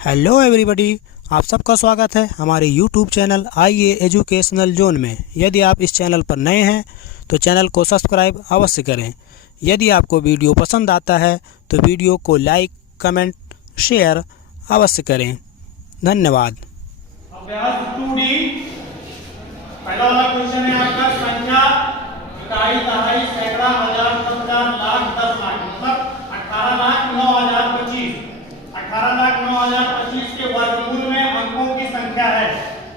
Hello everybody, आप सबका स्वागत है हमारे यूट्यूब चैनल आईए एजुकेशनल जोन में। यदि आप इस चैनल पर नए हैं तो चैनल को सब्सक्राइब अवश्य करें। यदि आपको वीडियो पसंद आता है तो वीडियो को लाइक, कमेंट, शेयर अवश्य करें। धन्यवाद। अभ्यास 2D पहला वाला क्वेश्चन है आपका संख्या इकाई दहाई सैकड़ा हजार पचास लाख 10 लाख मतलब 18,09,025 18,09,025 के वर्गमूल में अंकों की संख्या है।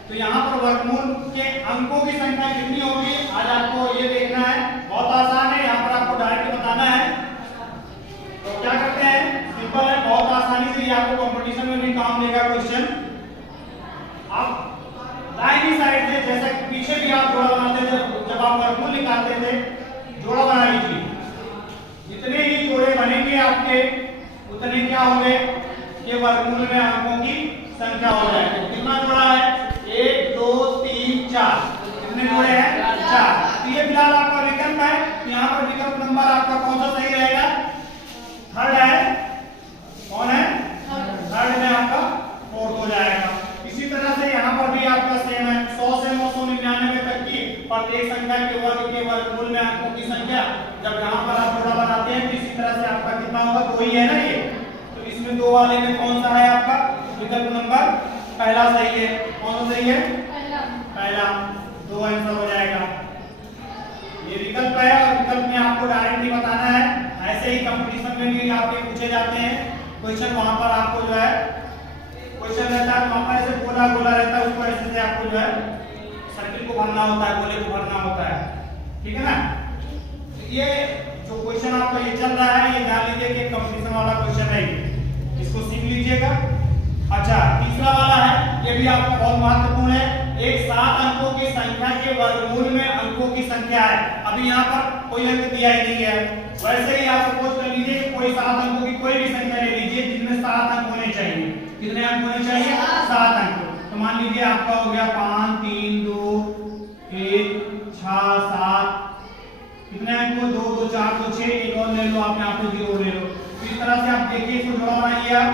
तो यहाँ पर वर्गमूल के अंकों की संख्या कितनी होगी आज आपको ये देखना है। बहुत आसान है, यहाँ पर आपको डायरेक्ट बताना है। तो क्या करते हैं, सिंपल है, बहुत आसानी से ये आपको कंपटीशन में भी काम देगा क्वेश्चन। आप दाहिनी साइड से जैसा कि पीछे भी आप जोड़ा बनाते थे, जब आप वर्गमूल निकालते थे जोड़ा बना लीजिए। जितने ही जोड़े बनेंगे आपके उतने क्या होंगे, ये वर्गमूल में अंकों की संख्या हो जाएगी। कितना जोड़ा है, 1 2 3 4, कितने जोड़े हैं 4। तो ये फिलहाल आपका विकल्प है। यहाँ पर विकल्प नंबर आपका कौन सा सही रहेगा, थर्ड है। कौन है, थर्ड में आपका फोर्थ हो जाएगा। इसी तरह से यहाँ पर भी आपका सेम है। 100 से 999 तक की प्रत्येक संख्या के वर्गमूल में अंकों की संख्या जब यहाँ पर आप जोड़ा बनाते हैं तो इसी तरह से आपका कितना होगा, 2 ही है ना ये। तो इसमें 2 वाले में कौन सा है आपका विकल्प नंबर पहला सही है। कौन सा सही है, पहला। 2 आंसर हो जाएगा। ये विकल्प है और विकल्प में आपको डायरेक्ट नहीं बताना है। ऐसे ही कंपटीशन में भी आपके पूछे जाते हैं क्वेश्चन। वहां पर आपको जो है क्वेश्चन रहता है, वहां पर ऐसे गोला गोला रहता है, उसको ऐसे से आपको जो है सर्किल को भरना होता है, गोले को भरना होता है, ठीक है ना। ये जो क्वेश्चन आपका ये चल रहा है, ये जान लीजिए कि कंपटीशन वाला क्वेश्चन है, इसको सीख लीजिएगा। अच्छा, तीसरा वाला है, ये भी आपका बहुत महत्वपूर्ण है। एक 7 अंकों की संख्या के वर्गमूल में अंकों की संख्या है। अभी यहाँ पर कोई अंक दिया ही नहीं है, वैसे ही आप सपोज कर लीजिए कोई 7 अंकों की कोई भी संख्या ले लीजिए जिनमें 7 अंक होने चाहिए। कितने अंक होने चाहिए, 7 अंक। तो मान लीजिए आपका हो गया 5 3 2 1 6 7, कितने अंक को 2 2 4 2 6, एक और ले लो आप, यहाँ पे 0 ले लो। तो इस तरह से आप देखिए, इसको जोड़ा बनाइए आप।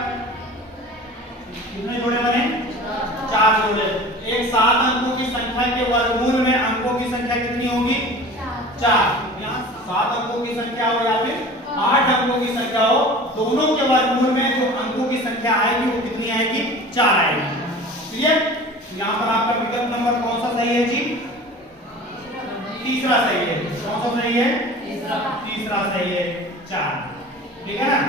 कितने जोड़े बने, 4 जोड़े। एक 7 अंकों की संख्या के वर्गमूल में अंकों की संख्या कितनी होगी, 4। यहाँ 7 अंकों की संख्या हो या फिर 8 अंकों की संख्या हो, दोनों के वर्गमूल में जो अंकों की संख्या आएगी वो कितनी आएगी, 4 आएगी। क्लियर। यहाँ पर आपका विकल्प नंबर कौन सा सही है जी, तीसरा सही है। कौन सा सही है, तीसरा सही है, 4, ठीक है ना।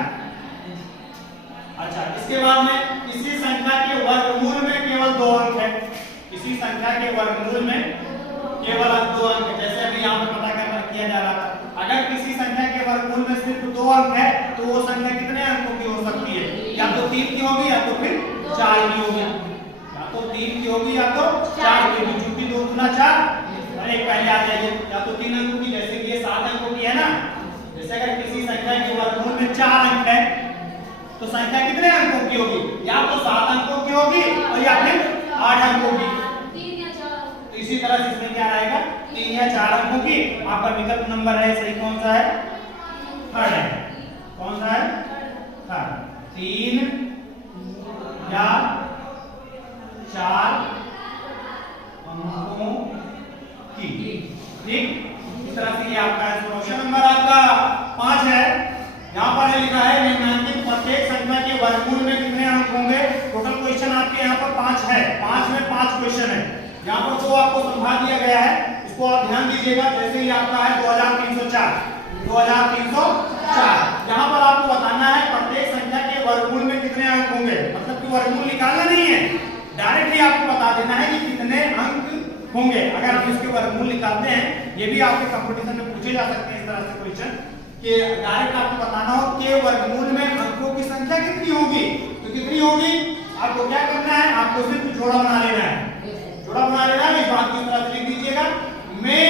अच्छा, इसके बाद में इसी संख्या के वर्गमूल में केवल 2 अंक है। इसी संख्या के वर्गमूल में केवल 2 अंक है। जैसे अभी यहाँ पे पता करना किया जा रहा था, अगर किसी संख्या के वर्गमूल में सिर्फ 2 अंक है तो वो संख्या कितने अंकों की हो सकती है, या तो 3 की होगी या तो फिर 4 की होगी। या तो 3 की होगी या तो 4 की होगी, क्योंकि 2 गुना 4 एक पहले आ जाएगी। या तो 3 अंकों की, जैसे कि ये 7 अंकों की है ना। जैसे अगर किसी संख्या के वर्गमूल में 4 अंक है तो संख्या कितने अंकों की होगी, या तो 7 अंकों की होगी और या फिर 8 अंकों की। तो इसी तरह से इसमें क्या रहेगा, 3 या 4 अंकों की। आपका विकल्प नंबर है सही कौन सा है, थर्ड है। कौन सा है, थर्ड। 3 या 4 अंकों की, ठीक। इस तरह से ये आपका क्वेश्चन नंबर आपका 5 है। यहाँ पर लिखा है निम्नलिखित प्रत्येक संख्या के वर्गमूल में कितने अंक होंगे। टोटल क्वेश्चन आपके यहाँ पर 5 है, 5 में 5 क्वेश्चन है। यहाँ पर जो आपको समझा दिया गया है इसको आप ध्यान दीजिएगा। जैसे ही आपका है 2304, 2304। यहाँ पर आपको बताना है प्रत्येक संख्या के वर्गमूल में कितने अंक होंगे, मतलब कि वर्गमूल निकालना नहीं है, डायरेक्टली आपको बता देना है कि कितने अंक होंगे। अगर आप इसके वर्गमूल निकालते हैं, ये भी आपके कंपटीशन में पूछे जा सकते हैं इस तरह से क्वेश्चन, कि डायरेक्ट आपको बताना हो कि वर्गमूल में अंकों की संख्या कितनी होगी। तो कितनी होगी, आपको क्या करना है, आपको सिर्फ जोड़ा बना लेना है। जोड़ा बना लेना है, इस बात की तरह लिख दीजिएगा, में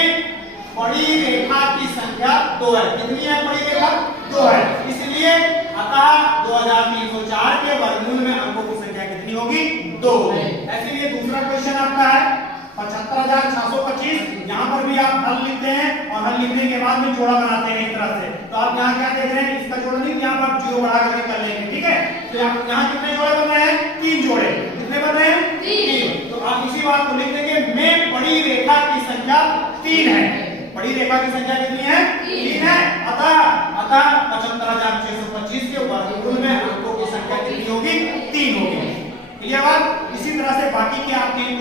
बड़ी रेखा की संख्या 2 है। कितनी है बड़ी रेखा, 2 है। इसलिए अतः 2304 के वर्गमूल में अंकों की संख्या कितनी होगी, 2 होगी। ऐसे लिए दूसरा क्वेश्चन आपका है 75,625। यहाँ पर भी आप हल लिखते हैं और हल लिखने के बाद में जोड़ा बनाते हैं इस तरह से। तो आप यहाँ क्या देख रहे हैं, इसका जोड़ा नहीं, यहाँ पर आप 0 बढ़ा करके कर लेंगे, ठीक है। तो यहाँ कितने जोड़े बन रहे हैं, 3 जोड़े। कितने बन रहे हैं? 3। तो आप इसी बात को लिख देंगे, में बड़ी रेखा की संख्या 3 है। बड़ी रेखा की संख्या कितनी है? 3 है। अतः 75,625 के वर्गमूल में अंकों की संख्या कितनी होगी? 3 होगी। क्लियर बात? इसी तरह से बाकी के आप 3